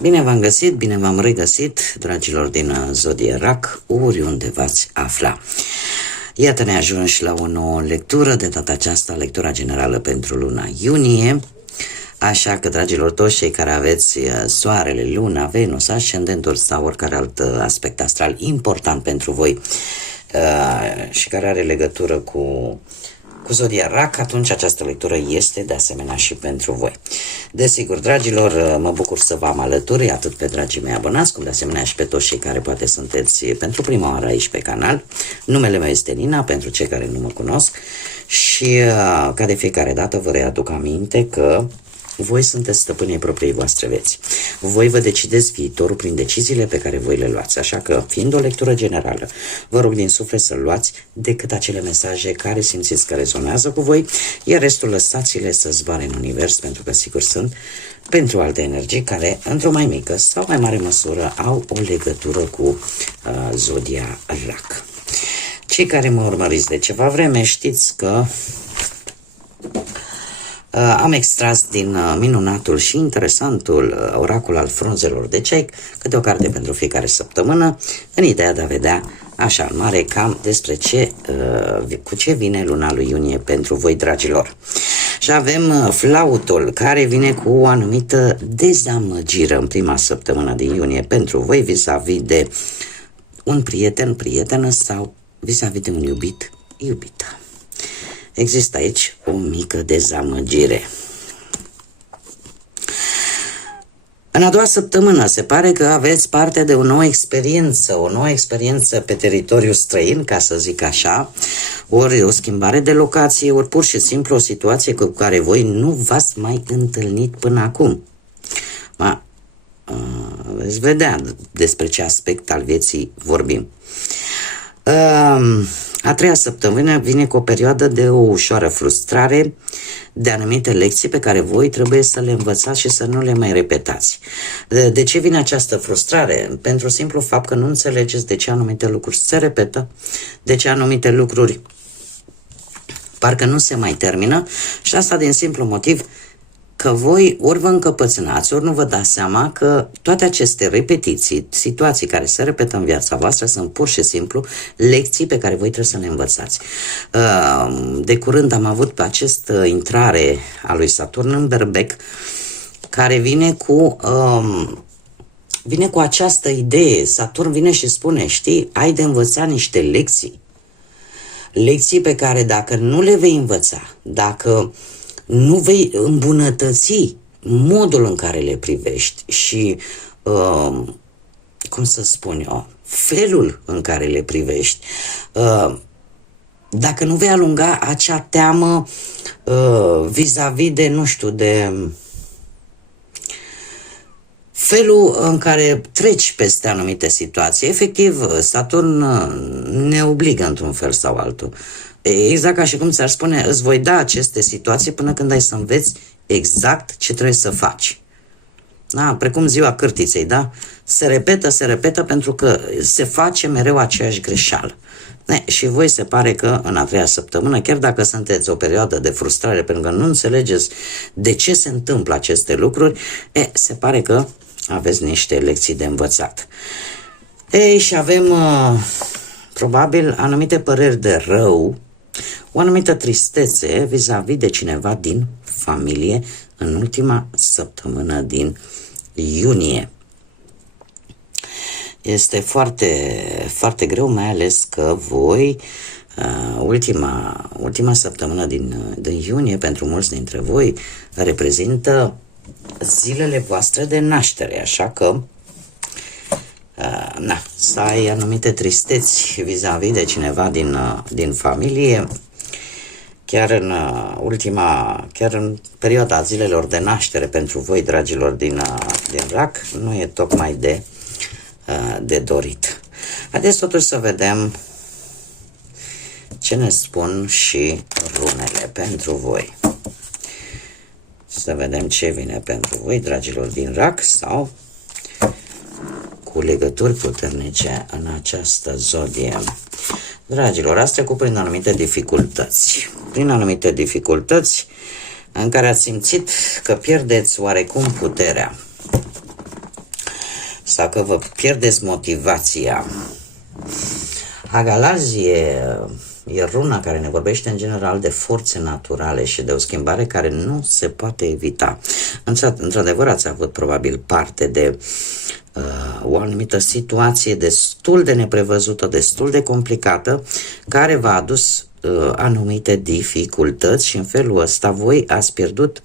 Bine v-am găsit, bine v-am regăsit, dragilor din Zodie Rac, oriunde v-ați afla. Iată, ne ajungi la o nouă lectură, de data aceasta lectura generală pentru luna iunie. Așa că, dragilor, toți cei care aveți soarele, luna, Venus, ascendentul sau oricare alt aspect astral important pentru voi și care are legătură cu Zodia Rac, atunci această lectură este de asemenea și pentru voi. Desigur, dragilor, mă bucur să vă am alături, atât pe dragii mei abonați, cum de asemenea și pe toți cei care poate sunteți pentru prima oară aici pe canal. Numele meu este Nina, pentru cei care nu mă cunosc, și ca de fiecare dată vă readuc aminte că voi sunteți stăpânii propriei voastre vieți. Voi vă decideți viitorul prin deciziile pe care voi le luați. Așa că, fiind o lectură generală, vă rog din suflet să luați decât acele mesaje care simțiți că rezonează cu voi, iar restul lăsați-le să zboare în univers, pentru că sigur sunt pentru alte energii care, într-o mai mică sau mai mare măsură, au o legătură cu Zodia Rac. Cei care mă urmăriți de ceva vreme știți că am extras din minunatul și interesantul oracol al frunzelor de cec câte o carte pentru fiecare săptămână, în ideea de a vedea așa în mare cam despre cu ce vine luna lui iunie pentru voi, dragilor. Și avem flautul, care vine cu o anumită dezamăgire în prima săptămână din iunie pentru voi vis-a-vis de un prieten, prietenă sau vis-a-vis de un iubit, iubită. Există aici o mică dezamăgire. În a doua săptămână se pare că aveți parte de o nouă experiență pe teritoriu străin, ca să zic așa, ori o schimbare de locație, ori pur și simplu o situație cu care voi nu v-ați mai întâlnit până acum. Veți vedea despre ce aspect al vieții vorbim. A treia săptămână vine cu o perioadă de o ușoară frustrare de anumite lecții pe care voi trebuie să le învățați și să nu le mai repetați. De ce vine această frustrare? Pentru simplu fapt că nu înțelegeți de ce anumite lucruri se repetă, de ce anumite lucruri parcă nu se mai termină, și asta din simplu motiv că voi ori vă încăpățânați, ori nu vă dați seama că toate aceste repetiții, situații care se repetă în viața voastră, sunt pur și simplu lecții pe care voi trebuie să le învățați. De curând am avut această intrare a lui Saturn în Berbec, care vine cu această idee. Saturn vine și spune, știi, ai de învățat niște lecții. Lecții pe care dacă nu le vei învăța, dacă nu vei îmbunătăți modul în care le privești și, cum să spun eu, felul în care le privești, dacă nu vei alunga acea teamă vis-a-vis de, nu știu, de felul în care treci peste anumite situații. Efectiv, Saturn ne obligă într-un fel sau altul. Exact ca și cum ți-ar spune, îți voi da aceste situații până când ai să înveți exact ce trebuie să faci. Da? Precum ziua cârtiței, da? Se repetă pentru că se face mereu aceeași greșeală. Și voi se pare că în a treia săptămână, chiar dacă sunteți o perioadă de frustrare pentru că nu înțelegeți de ce se întâmplă aceste lucruri, se pare că aveți niște lecții de învățat. Și avem probabil anumite păreri de rău, o anumită tristețe vis-a-vis de cineva din familie în ultima săptămână din iunie. Este foarte, foarte greu, mai ales că voi, ultima săptămână din iunie, pentru mulți dintre voi, reprezintă zilele voastre de naștere, așa că să ai anumite tristeți vis-a-vis de cineva din familie, chiar în perioada zilelor de naștere pentru voi, dragilor din Rac, nu e tocmai de dorit. Haideți totuși să vedem ce ne spun și runele pentru voi. Să vedem ce vine pentru voi, dragilor din Rac, sau cu legături puternice în această zodie. Dragilor, ați trecut prin anumite dificultăți. Prin anumite dificultăți în care ați simțit că pierdeți oarecum puterea. sau că vă pierdeți motivația. Hagalazi e runa care ne vorbește în general de forțe naturale și de o schimbare care nu se poate evita. Într-adevăr, ați avut probabil parte de o anumită situație destul de neprevăzută, destul de complicată, care v-a adus anumite dificultăți și în felul ăsta voi ați pierdut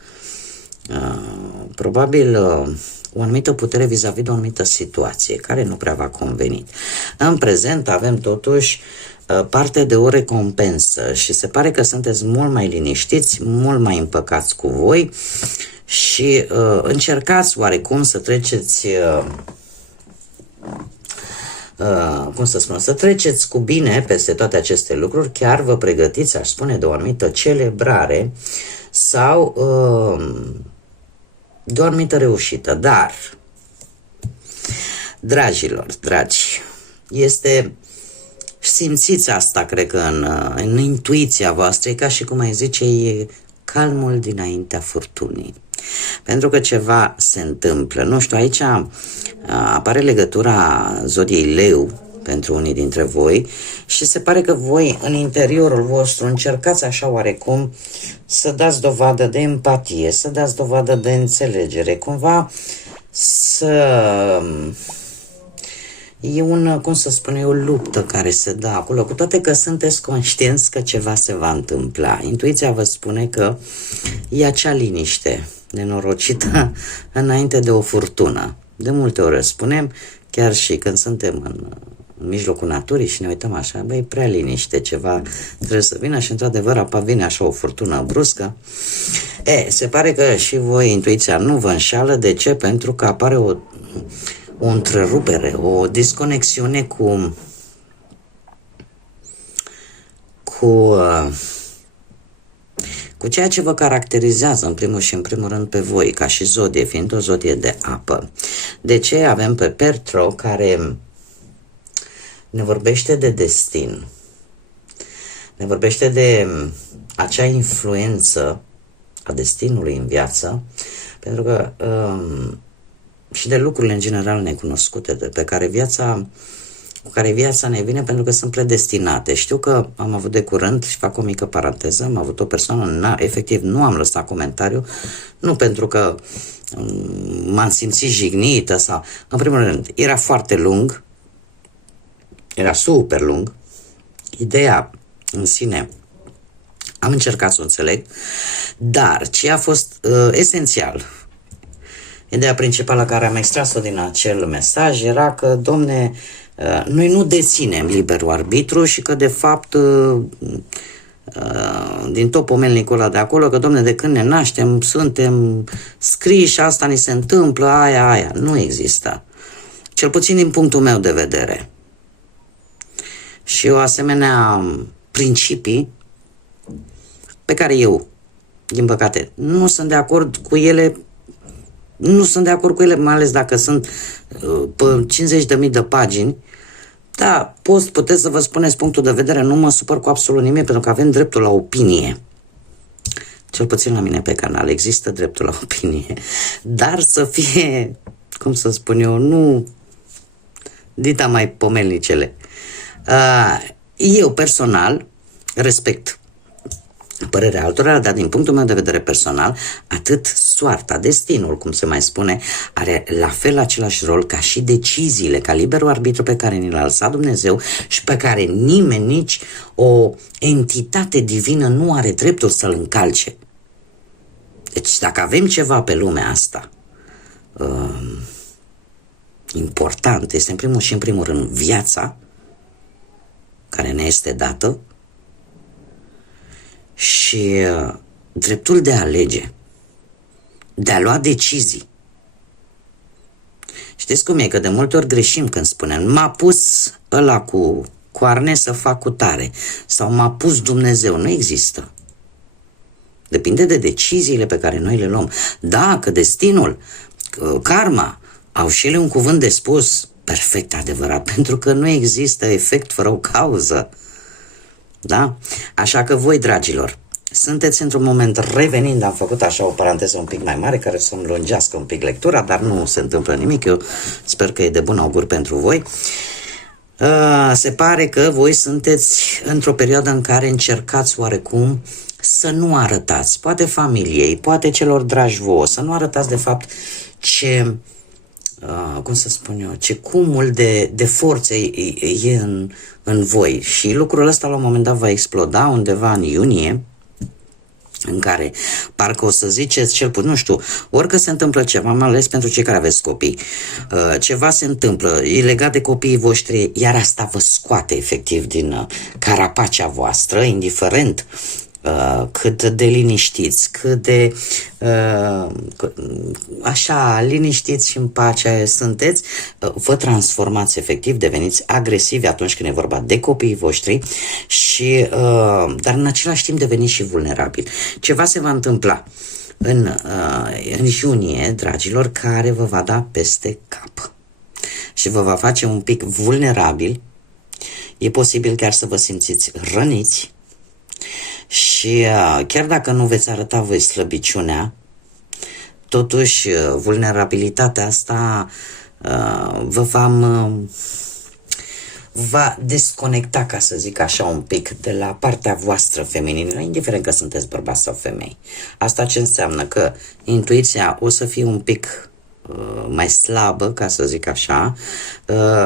probabil o anumită putere vis-a-vis de o anumită situație care nu prea v-a convenit. În prezent avem totuși parte de o recompensă și se pare că sunteți mult mai liniștiți, mult mai împăcați cu voi și încercați oarecum să treceți să treceți cu bine peste toate aceste lucruri, chiar vă pregătiți, aș spune, de o anumită celebrare sau de o anumită reușită. Dar, dragi, simțiți asta, cred că în intuiția voastră, e ca și cum ai zice, e calmul dinaintea furtunii. Pentru că ceva se întâmplă. Nu știu, aici apare legătura zodiei Leu pentru unii dintre voi și se pare că voi în interiorul vostru încercați așa oarecum să dați dovadă de empatie, să dați dovadă de înțelegere, cumva e o luptă care se dă acolo, cu toate că sunteți conștienți că ceva se va întâmpla. Intuiția vă spune că e acea liniște nenorocită înainte de o furtună. De multe ori spunem, chiar și când suntem în mijlocul naturii și ne uităm așa, băi, prea liniște, ceva trebuie să vină și într-adevăr vine așa o furtună bruscă. Se pare că și voi, intuiția nu vă înșală. De ce? Pentru că apare o întrerupere, o disconexiune cu ceea ce vă caracterizează în primul rând pe voi, ca și zodie, fiind o zodie de apă. De ce? Avem pe Pertro, care ne vorbește de destin, ne vorbește de acea influență a destinului în viață, pentru că și de lucrurile în general necunoscute, cu care viața ne vine pentru că sunt predestinate. Știu că am avut de curând, și fac o mică paranteză, am avut o persoană, efectiv nu am lăsat comentariu, nu pentru că m-am simțit jignită sau, în primul rând, era foarte lung, era super lung, ideea în sine am încercat să o înțeleg, dar ce a fost esențial, ideea principală care am extras-o din acel mesaj era că, domne, noi nu deținem liberul arbitru și că, de fapt, din tot pomelnicul ăla de acolo, că, domne, de când ne naștem, suntem scriși, asta ni se întâmplă, aia, nu există. Cel puțin din punctul meu de vedere. Și o asemenea principii pe care eu, din păcate, nu sunt de acord cu ele, mai ales dacă sunt pe 50.000 de pagini. Da, puteți să vă spuneți punctul de vedere, nu mă supăr cu absolut nimic, pentru că avem dreptul la opinie. Cel puțin la mine pe canal există dreptul la opinie. Dar să fie, cum să spun eu, nu dita mai pomelnicele. Eu personal respect părerea altora, dar din punctul meu de vedere personal, atât soarta, destinul, cum se mai spune, are la fel același rol ca și deciziile, ca liberul arbitru pe care ni l-a lăsat Dumnezeu și pe care nimeni, nici o entitate divină nu are dreptul să-l încalce. Deci dacă avem ceva pe lumea asta important, este în primul rând viața care ne este dată și dreptul de a alege, de a lua decizii. Știți cum e? Că de multe ori greșim când spunem m-a pus ăla cu coarne să fac cu tare sau m-a pus Dumnezeu. Nu există. Depinde de deciziile pe care noi le luăm. Dacă destinul, karma, au și ele un cuvânt de spus, perfect adevărat, pentru că nu există efect fără o cauză. Da? Așa că voi, dragilor, Sunteți într-un moment revenind, am făcut așa o paranteză un pic mai mare care să-mi lungească un pic lectura, dar nu se întâmplă nimic, eu sper că e de bun augur pentru voi. Se pare că voi sunteți într-o perioadă în care încercați oarecum să nu arătați, poate familiei, poate celor dragi vouă, să nu arătați de fapt ce, cum să spun eu, ce cumul de forțe e în voi. Și lucrul ăsta la un moment dat va exploda undeva în iunie, în care parcă o să ziceți cel puțin, nu știu, orică se întâmplă ceva, mai ales pentru cei care aveți copii, ceva se întâmplă, e legat de copiii voștri, iar asta vă scoate efectiv din carapacea voastră, indiferent cât de liniștiți, cât de așa liniștiți și în pace sunteți, vă transformați efectiv, deveniți agresivi atunci când e vorba de copiii voștri și dar în același timp deveniți și vulnerabili. Ceva se va întâmpla în iunie, dragilor, care vă va da peste cap și vă va face un pic vulnerabil. E posibil chiar să vă simțiți răniți. Și chiar dacă nu veți arăta voi slăbiciunea, totuși vulnerabilitatea asta va desconecta, ca să zic așa, un pic de la partea voastră feminină, indiferent că sunteți bărbați sau femei. Asta ce înseamnă? Că intuiția o să fie un pic mai slabă, ca să zic așa,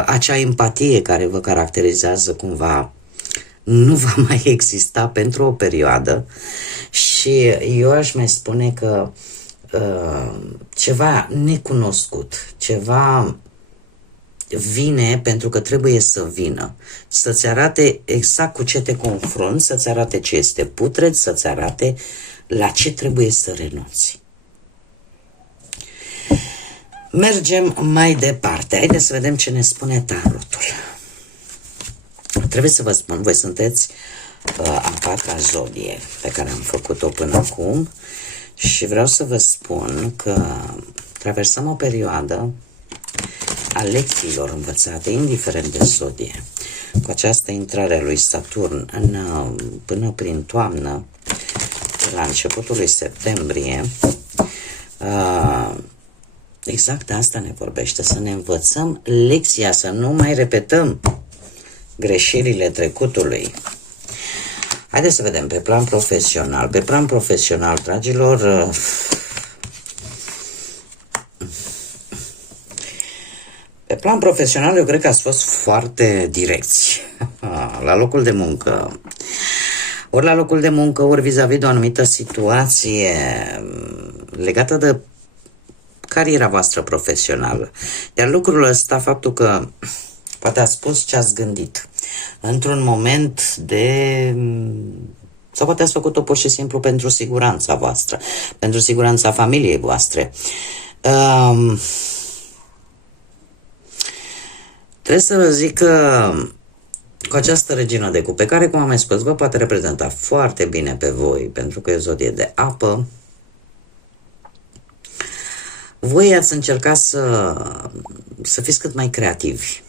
acea empatie care vă caracterizează cumva nu va mai exista pentru o perioadă și eu aș mai spune că ceva necunoscut, ceva vine pentru că trebuie să vină, să-ți arate exact cu ce te confrunți, să-ți arate ce este putred, să-ți arate la ce trebuie să renunți. Mergem mai departe. Haideți să vedem ce ne spune tarotul. Trebuie să vă spun, voi sunteți a patra zodie pe care am făcut-o până acum și vreau să vă spun că traversăm o perioadă a lecțiilor învățate, indiferent de zodie. Cu această intrare a lui Saturn până prin toamnă, la începutul lui septembrie, exact asta ne vorbește, să ne învățăm lecția, să nu mai repetăm greșelile trecutului. Haideți să vedem pe plan profesional. Pe plan profesional, dragilor, pe plan profesional eu cred că ați fost foarte direcți la locul de muncă. Ori la locul de muncă, ori vis-a-vis de o anumită situație legată de cariera voastră profesională. Iar lucrul ăsta, faptul că poate ați spus ce ați gândit într-un moment sau poate ați făcut-o pur și simplu pentru siguranța voastră, pentru siguranța familiei voastre. Trebuie să vă zic că cu această regină de cupe, care, cum am mai spus, vă poate reprezenta foarte bine pe voi, pentru că e o zodie de apă, voi ați încercat să fiți cât mai creativi.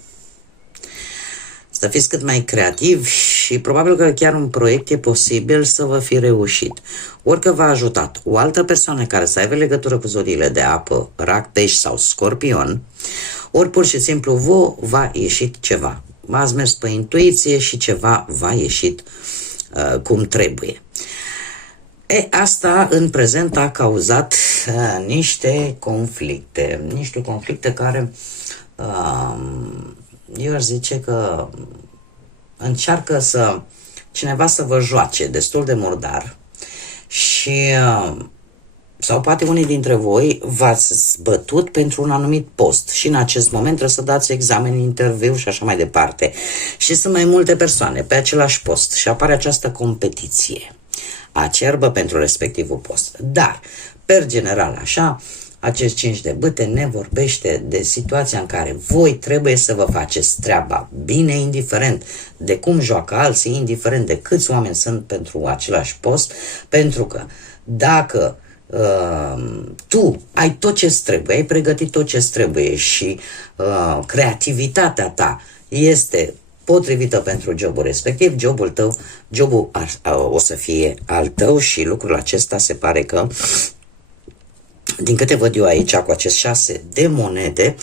Să fiți cât mai creativi și probabil că chiar un proiect e posibil să vă fi reușit. Ori că v-a ajutat o altă persoană care să aibă legătură cu zodiile de apă, rac, pești sau scorpion, ori pur și simplu vă va ieșit ceva. V-ați mers pe intuiție și ceva v-a ieșit cum trebuie. Asta în prezent a cauzat niște conflicte care eu aș zice că încearcă cineva să vă joace destul de murdar și sau poate unii dintre voi v-ați bătut pentru un anumit post și în acest moment trebuie să dați examen, interviu și așa mai departe. Și sunt mai multe persoane pe același post și apare această competiție acerbă pentru respectivul post. Dar, per general așa, acest 5 de bâte ne vorbește de situația în care voi trebuie să vă faceți treaba bine, indiferent de cum joacă alții, indiferent de câți oameni sunt pentru același post, pentru că dacă tu ai tot ce trebuie, ai pregătit tot ce trebuie și creativitatea ta este potrivită pentru jobul respectiv, jobul o să fie al tău și lucrul acesta se pare că, din câte văd eu aici, cu acest 6 de monede,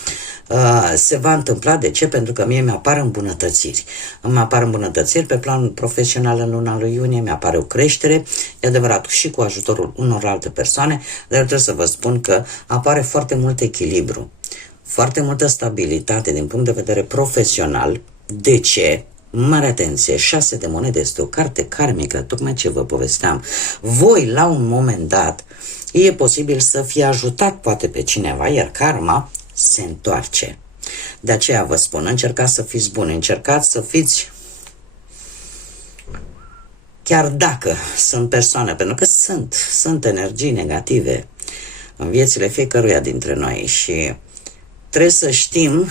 se va întâmpla. De ce? Pentru că mie mi-apar îmbunătățiri. Îmi apar îmbunătățiri pe plan profesional în luna lui iunie, mi-apare o creștere, e adevărat, și cu ajutorul unor alte persoane, dar eu trebuie să vă spun că apare foarte mult echilibru, foarte multă stabilitate din punct de vedere profesional. De ce? Mare atenție, 6 de monede este o carte karmică, tocmai ce vă povesteam. Voi, la un moment dat, e posibil să fie ajutat poate pe cineva, iar karma se întoarce. De aceea vă spun, încercați să fiți buni, încercați să fiți, chiar dacă sunt persoane, pentru că sunt energii negative în viețile fiecăruia dintre noi și trebuie să știm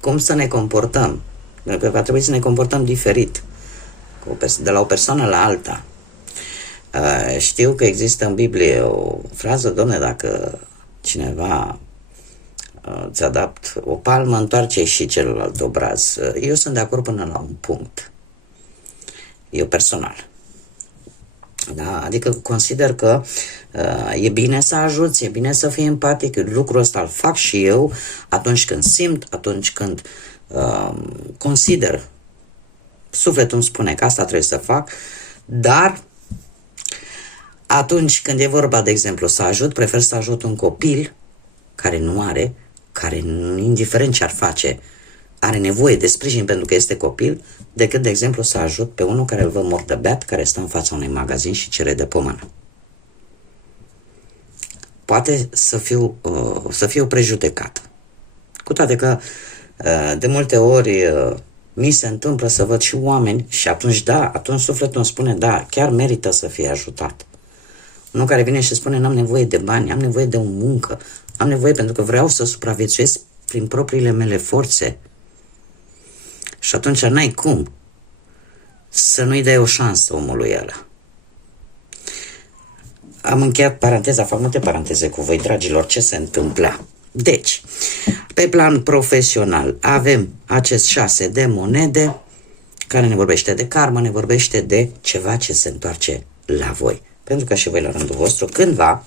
cum să ne comportăm. Pentru că va trebui să ne comportăm diferit de la o persoană la alta. Știu că există în Biblie o frază, Doamne, dacă cineva ți-a dat o palmă, întoarce și celălalt obraz. Eu sunt de acord până la un punct. Eu personal. Da? Adică consider că e bine să ajuți, e bine să fii empatic. Lucrul ăsta îl fac și eu atunci când simt, atunci când consider, sufletul îmi spune că asta trebuie să fac, dar atunci când e vorba, de exemplu, să ajut, prefer să ajut un copil care nu are, care, indiferent ce ar face, are nevoie de sprijin pentru că este copil, decât, de exemplu, să ajut pe unul care îl văd mort de beat, care stă în fața unui magazin și cere de pomană. Poate să fiu prejudecată. Cu toate că de multe ori mi se întâmplă să văd și oameni și atunci sufletul îmi spune, da, chiar merită să fie ajutat. Unul care vine și spune, n-am nevoie de bani, am nevoie de o muncă, am nevoie pentru că vreau să supraviețuiesc prin propriile mele forțe. Și atunci n-ai cum să nu-i dai o șansă omului ăla. Am încheiat paranteza, fac multe paranteze cu voi, dragilor, ce se întâmplă. Deci, pe plan profesional avem acest 6 de monede care ne vorbește de karmă, ne vorbește de ceva ce se întoarce la voi. Pentru că și voi la rândul vostru cândva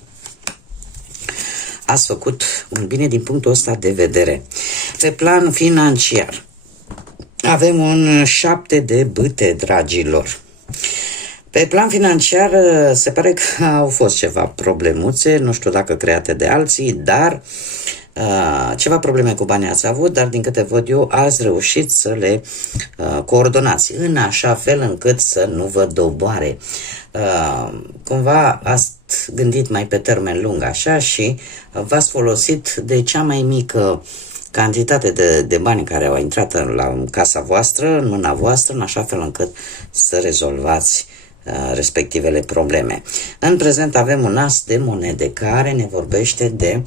ați făcut un bine din punctul ăsta de vedere. Pe plan financiar avem un 7 de bâte, dragilor. Pe plan financiar se pare că au fost ceva problemuțe, nu știu dacă create de alții, dar ceva probleme cu banii ați avut, dar din câte văd eu ați reușit să le coordonați în așa fel încât să nu vă doboare. Cumva ați gândit mai pe termen lung așa și v-ați folosit de cea mai mică cantitate de bani care au intrat în casa voastră, în mâna voastră, în așa fel încât să rezolvați respectivele probleme. În prezent avem un as de monede care ne vorbește de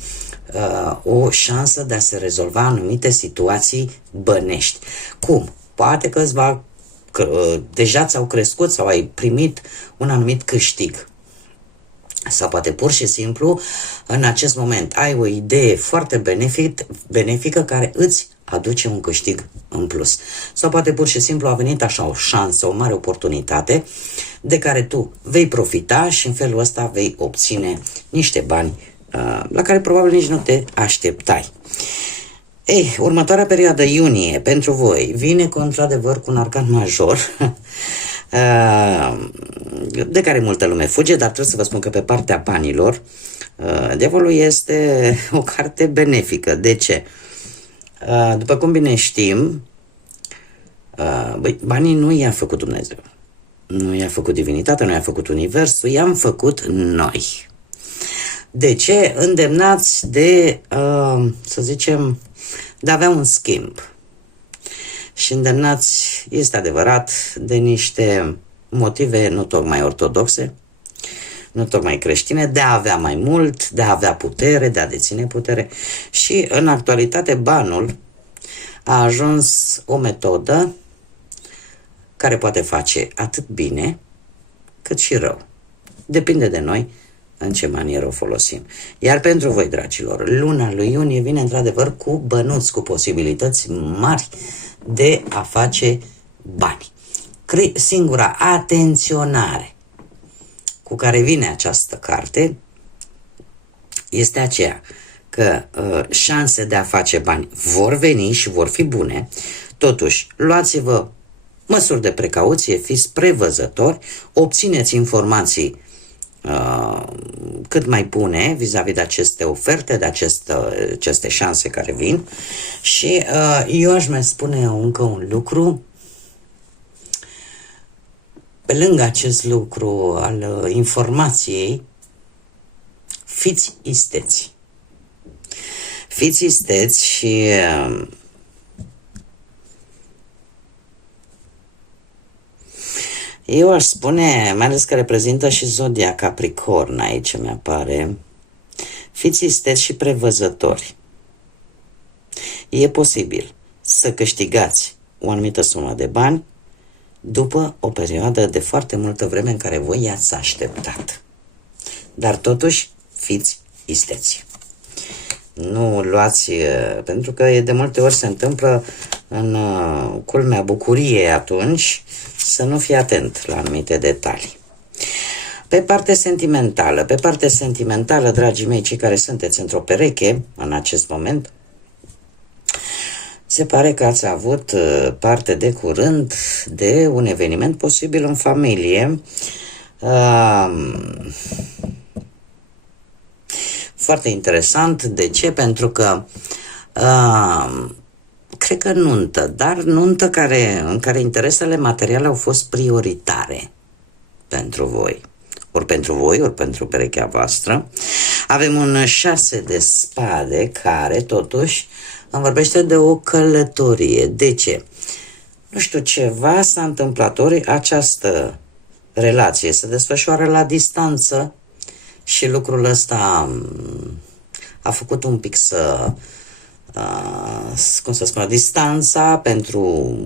o șansă de a se rezolva anumite situații bănești. Cum? Poate că deja ți-au crescut sau ai primit un anumit câștig. Sau poate pur și simplu în acest moment ai o idee foarte benefică care îți aduce un câștig în plus. Sau poate pur și simplu a venit așa o șansă, o mare oportunitate de care tu vei profita și în felul ăsta vei obține niște bani la care probabil nici nu te așteptai. Ei, următoarea perioadă, iunie, pentru voi, vine într-adevăr cu un arcan major de care multă lume fuge, dar trebuie să vă spun că pe partea banilor diavolul este o carte benefică. De ce? După cum bine știm, banii nu i-a făcut Dumnezeu, nu i-a făcut divinitatea, nu i-a făcut universul, i-am făcut noi. De ce? Îndemnați de, să zicem, de a avea un schimb. Și îndemnați, este adevărat, de niște motive nu tocmai ortodoxe, nu tocmai creștine, de a avea mai mult, de a avea putere, de a deține putere. Și în actualitate banul a ajuns o metodă care poate face atât bine cât și rău. Depinde de noi în ce manieră o folosim. Iar pentru voi, dragilor, luna lui iunie vine într-adevăr cu bănuți, cu posibilități mari de a face bani. Singura atenționare cu care vine această carte este aceea că șanse de a face bani vor veni și vor fi bune, totuși luați-vă măsuri de precauție, fiți prevăzători, obțineți informații cât mai bune vis-a-vis de aceste oferte, de aceste șanse care vin. Și eu aș mai spune încă un lucru. Pe lângă acest lucru al informației, fiți isteți. Fiți isteți și eu aș spune, mai ales că reprezintă și zodia Capricorn aici mi-apare, fiți isteți și prevăzători. E posibil să câștigați o anumită sumă de bani după o perioadă de foarte multă vreme în care voi i-ați așteptat. Dar totuși, fiți isteți. Nu luați, pentru că de multe ori se întâmplă în culmea bucuriei atunci să nu fii atent la anumite detalii. Pe partea sentimentală, dragii mei, cei care sunteți într-o pereche în acest moment, se pare că ați avut parte de curând de un eveniment posibil în familie. Foarte interesant. De ce? Pentru că cred că nuntă, dar nuntă în care interesele materiale au fost prioritare pentru voi. Ori pentru voi, ori pentru perechea voastră. Avem un 6 de spade care totuși îmi vorbește de o călătorie. De ce? Nu știu, ceva s-a întâmplat, ori această relație se desfășoară la distanță și lucrul ăsta a făcut un pic cum să spun, distanța pentru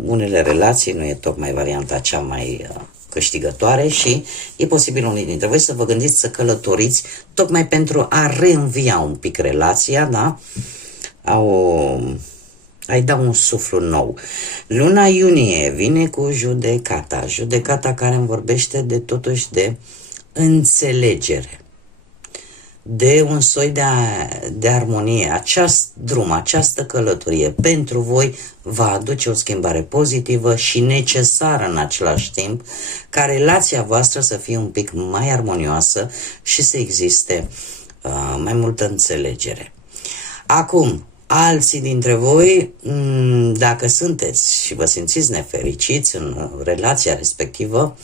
unele relații nu e tocmai varianta cea mai câștigătoare și e posibil unii dintre voi să vă gândiți să călătoriți tocmai pentru a reînvia un pic relația, da? Ai da un suflu nou. Luna iunie vine cu judecata care îmi vorbește totuși de înțelegere, de un soi de armonie. Acest drum, această călătorie pentru voi va aduce o schimbare pozitivă și necesară în același timp, ca relația voastră să fie un pic mai armonioasă și să existe mai multă înțelegere. Acum, alții dintre voi, dacă sunteți și vă simțiți nefericiți în relația respectivă,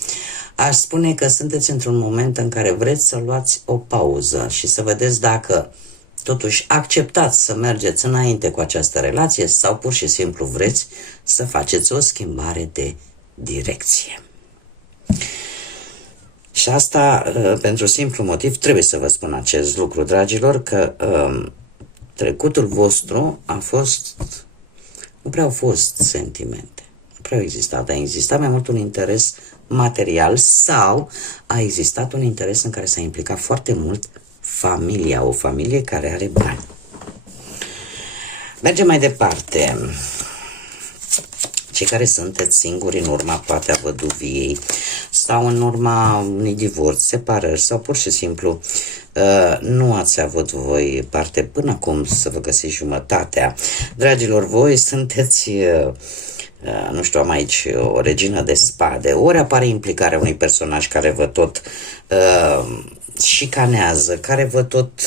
aș spune că sunteți într-un moment în care vreți să luați o pauză și să vedeți dacă totuși acceptați să mergeți înainte cu această relație sau pur și simplu vreți să faceți o schimbare de direcție. Și asta pentru simplu motiv, trebuie să vă spun acest lucru, dragilor, că trecutul vostru nu prea au fost sentimente, nu prea au existat, a existat mai mult un interes material sau a existat un interes în care s-a implicat foarte mult familia, o familie care are bani. Mergem mai departe. Cei care sunteți singuri în urma poate a văduviei sau în urma unui divorț, separări sau pur și simplu nu ați avut voi parte până acum să vă găsiți jumătatea. Dragilor, voi sunteți nu știu, am aici o regină de spade, ori apare implicarea unui personaj care vă tot șicanează, care vă tot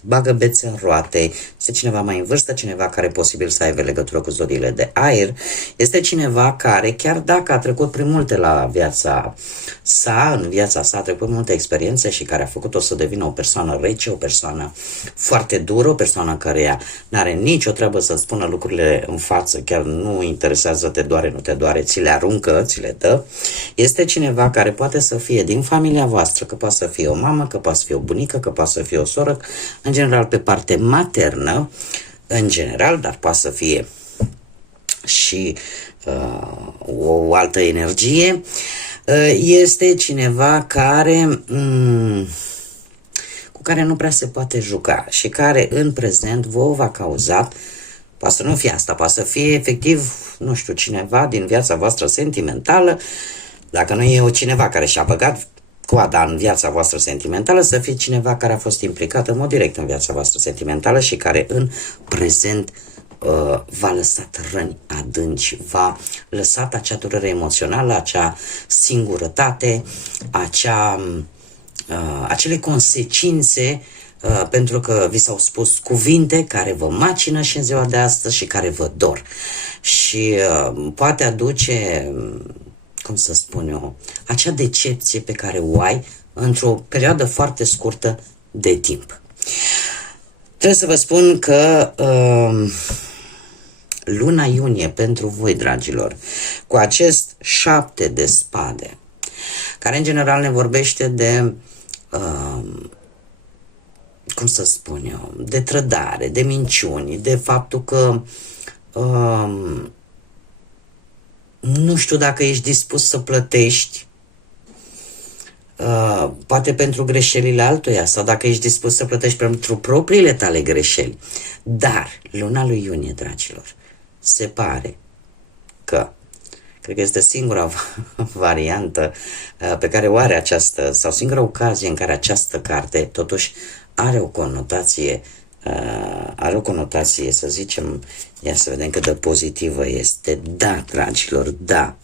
bagă bețe în roate, este cineva mai în vârstă, cineva care posibil să aibă legătură cu zodiile de aer, este cineva care, chiar dacă a trecut prin multe la viața sa, în viața sa a trecut multe experiențe și care a făcut-o să devină o persoană rece, o persoană foarte dură, o persoană care n-are nicio treabă să spună lucrurile în față, chiar nu interesează te doare, nu te doare, ți le aruncă, ți le dă. Este cineva care poate să fie din familia voastră, că poate să fie o mamă, că poate să fie o bunică, că poate să fie o soră, în general pe parte maternă, în general, dar poate să fie și o altă energie. Este cineva care cu care nu prea se poate juca și care în prezent vă va cauza Poate să nu fie asta, poate să fie efectiv, nu știu, cineva din viața voastră sentimentală, dacă nu e cineva care și-a băgat coada în viața voastră sentimentală, să fie cineva care a fost implicat în mod direct în viața voastră sentimentală și care în prezent v-a lăsat răni adânci, v-a lăsat acea durere emoțională, acea singurătate, acele consecințe pentru că vi s-au spus cuvinte care vă macină și în ziua de astăzi și care vă dor. Și poate aduce, cum să spun eu, acea decepție pe care o ai într-o perioadă foarte scurtă de timp. Trebuie să vă spun că luna iunie pentru voi, dragilor, cu acest 7 de spade, care în general ne vorbește de cum să spun eu, de trădare, de minciuni, de faptul că nu știu dacă ești dispus să plătești, poate pentru greșelile altuia, sau dacă ești dispus să plătești pentru propriile tale greșeli. Dar luna lui iunie, dragilor, se pare că, cred că este singura variantă pe care o are această, sau singura ocazie în care această carte totuși are o conotație, să zicem, ia să vedem cât de pozitivă este. Da, dragilor, da,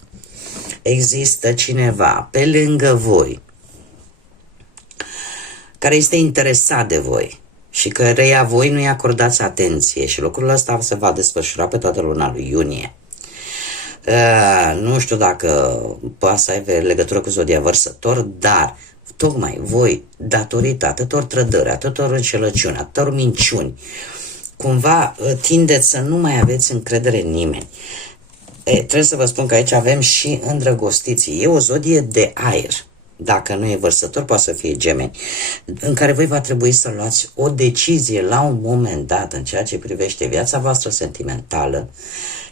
există cineva pe lângă voi care este interesat de voi și căreia voi nu-i acordați atenție și lucrul ăsta se va desfășura pe toată luna lui iunie. Nu știu dacă poate să aibă legătură cu zodia Vărsător, dar tocmai voi, datorită atâtor trădări, atâtor înșelăciuni, atâtor minciuni, cumva tindeți să nu mai aveți încredere în nimeni. Trebuie să vă spun că aici avem și îndrăgostiții. E o zodie de aer. Dacă nu e Vărsător, poate să fie Gemeni, în care voi va trebui să luați o decizie la un moment dat în ceea ce privește viața voastră sentimentală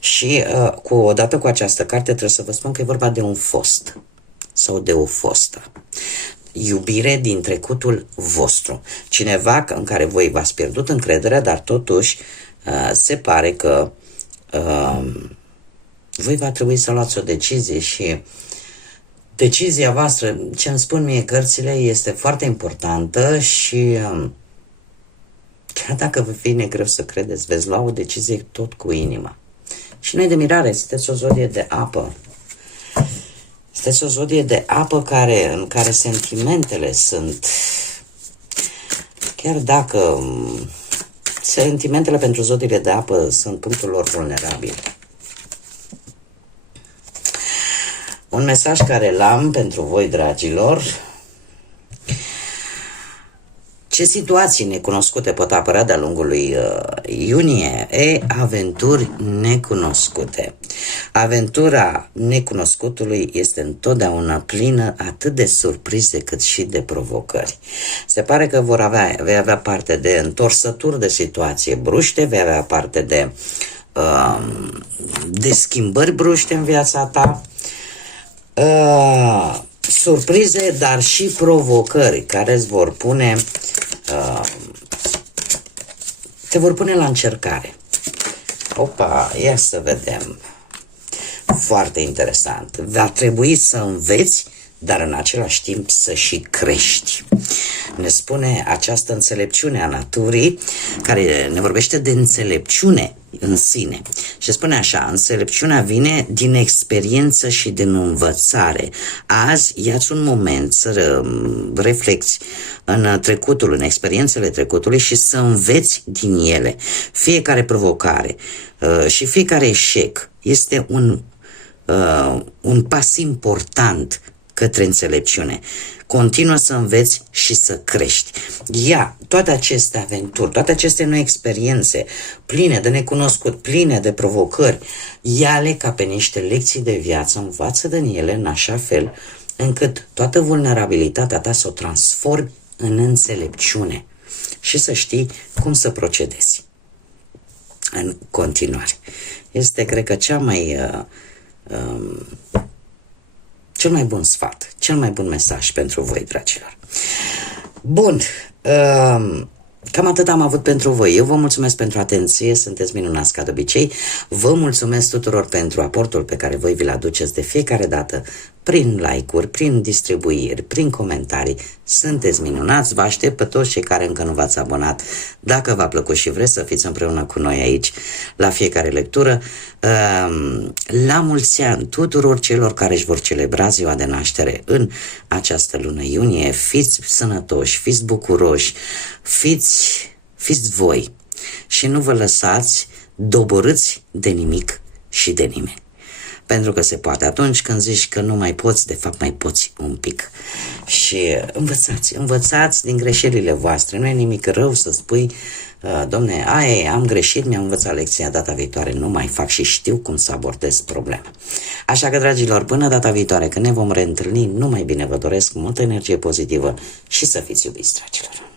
și odată cu această carte trebuie să vă spun că e vorba de un fost sau de o fostă. Iubire din trecutul vostru. Cineva în care voi v-ați pierdut încrederea, dar totuși se pare că voi va trebui să luați o decizie și decizia voastră, ce îmi spun mie cărțile, este foarte importantă și chiar dacă vă fie greu să credeți, veți lua o decizie tot cu inima. Și nu e de mirare, sunteți o zodie de apă. Sunteți o zodie de apă în care sentimentele sunt, chiar dacă sentimentele pentru zodiile de apă sunt punctul lor vulnerabil. Un mesaj care l-am pentru voi, dragilor. Ce situații necunoscute pot apărea de-a lungul lui iunie? Aventuri necunoscute. Aventura necunoscutului este întotdeauna plină atât de surprize cât și de provocări. Se pare că vei avea parte de întorsături de situație bruște, vei avea parte de schimbări bruște în viața ta, surprize, dar și provocări care te vor pune la încercare. Opa, ia să vedem. Foarte interesant. Va trebui să înveți, dar în același timp să și crești. Ne spune această înțelepciune a naturii, care ne vorbește de înțelepciune în sine. Și spune așa: înțelepciunea vine din experiență și din învățare. Azi ia-ți un moment să reflecți în trecutul, în experiențele trecutului și să înveți din ele. Fiecare provocare și fiecare eșec este un pas important către înțelepciune. Continuă să înveți și să crești. Ia toate aceste aventuri, toate aceste noi experiențe pline de necunoscut, pline de provocări, ia-le ca pe niște lecții de viață, învață din ele în așa fel încât toată vulnerabilitatea ta să o transformi în înțelepciune și să știi cum să procedezi în continuare. Este, cred că, cel mai bun sfat, cel mai bun mesaj pentru voi, dragilor. Bun, Cam atât am avut pentru voi. Eu vă mulțumesc pentru atenție, sunteți minunați ca de obicei. Vă mulțumesc tuturor pentru aportul pe care voi vi-l aduceți de fiecare dată prin like-uri, prin distribuiri, prin comentarii. Sunteți minunați, vă aștept pe toți cei care încă nu v-ați abonat. Dacă v-a plăcut și vreți să fiți împreună cu noi aici la fiecare lectură, la mulți ani tuturor celor care își vor celebra ziua de naștere în această lună iunie. Fiți sănătoși, fiți bucuroși, fiți voi și nu vă lăsați doborâți de nimic și de nimeni. Pentru că se poate. Atunci când zici că nu mai poți, de fapt mai poți un pic. Și învățați din greșelile voastre. Nu e nimic rău să spui, domne, am greșit, mi-am învățat lecția, data viitoare nu mai fac și știu cum să abordez problema. Așa că, dragilor, până data viitoare, când ne vom reîntâlni, numai bine vă doresc multă energie pozitivă și să fiți iubiți, dragilor.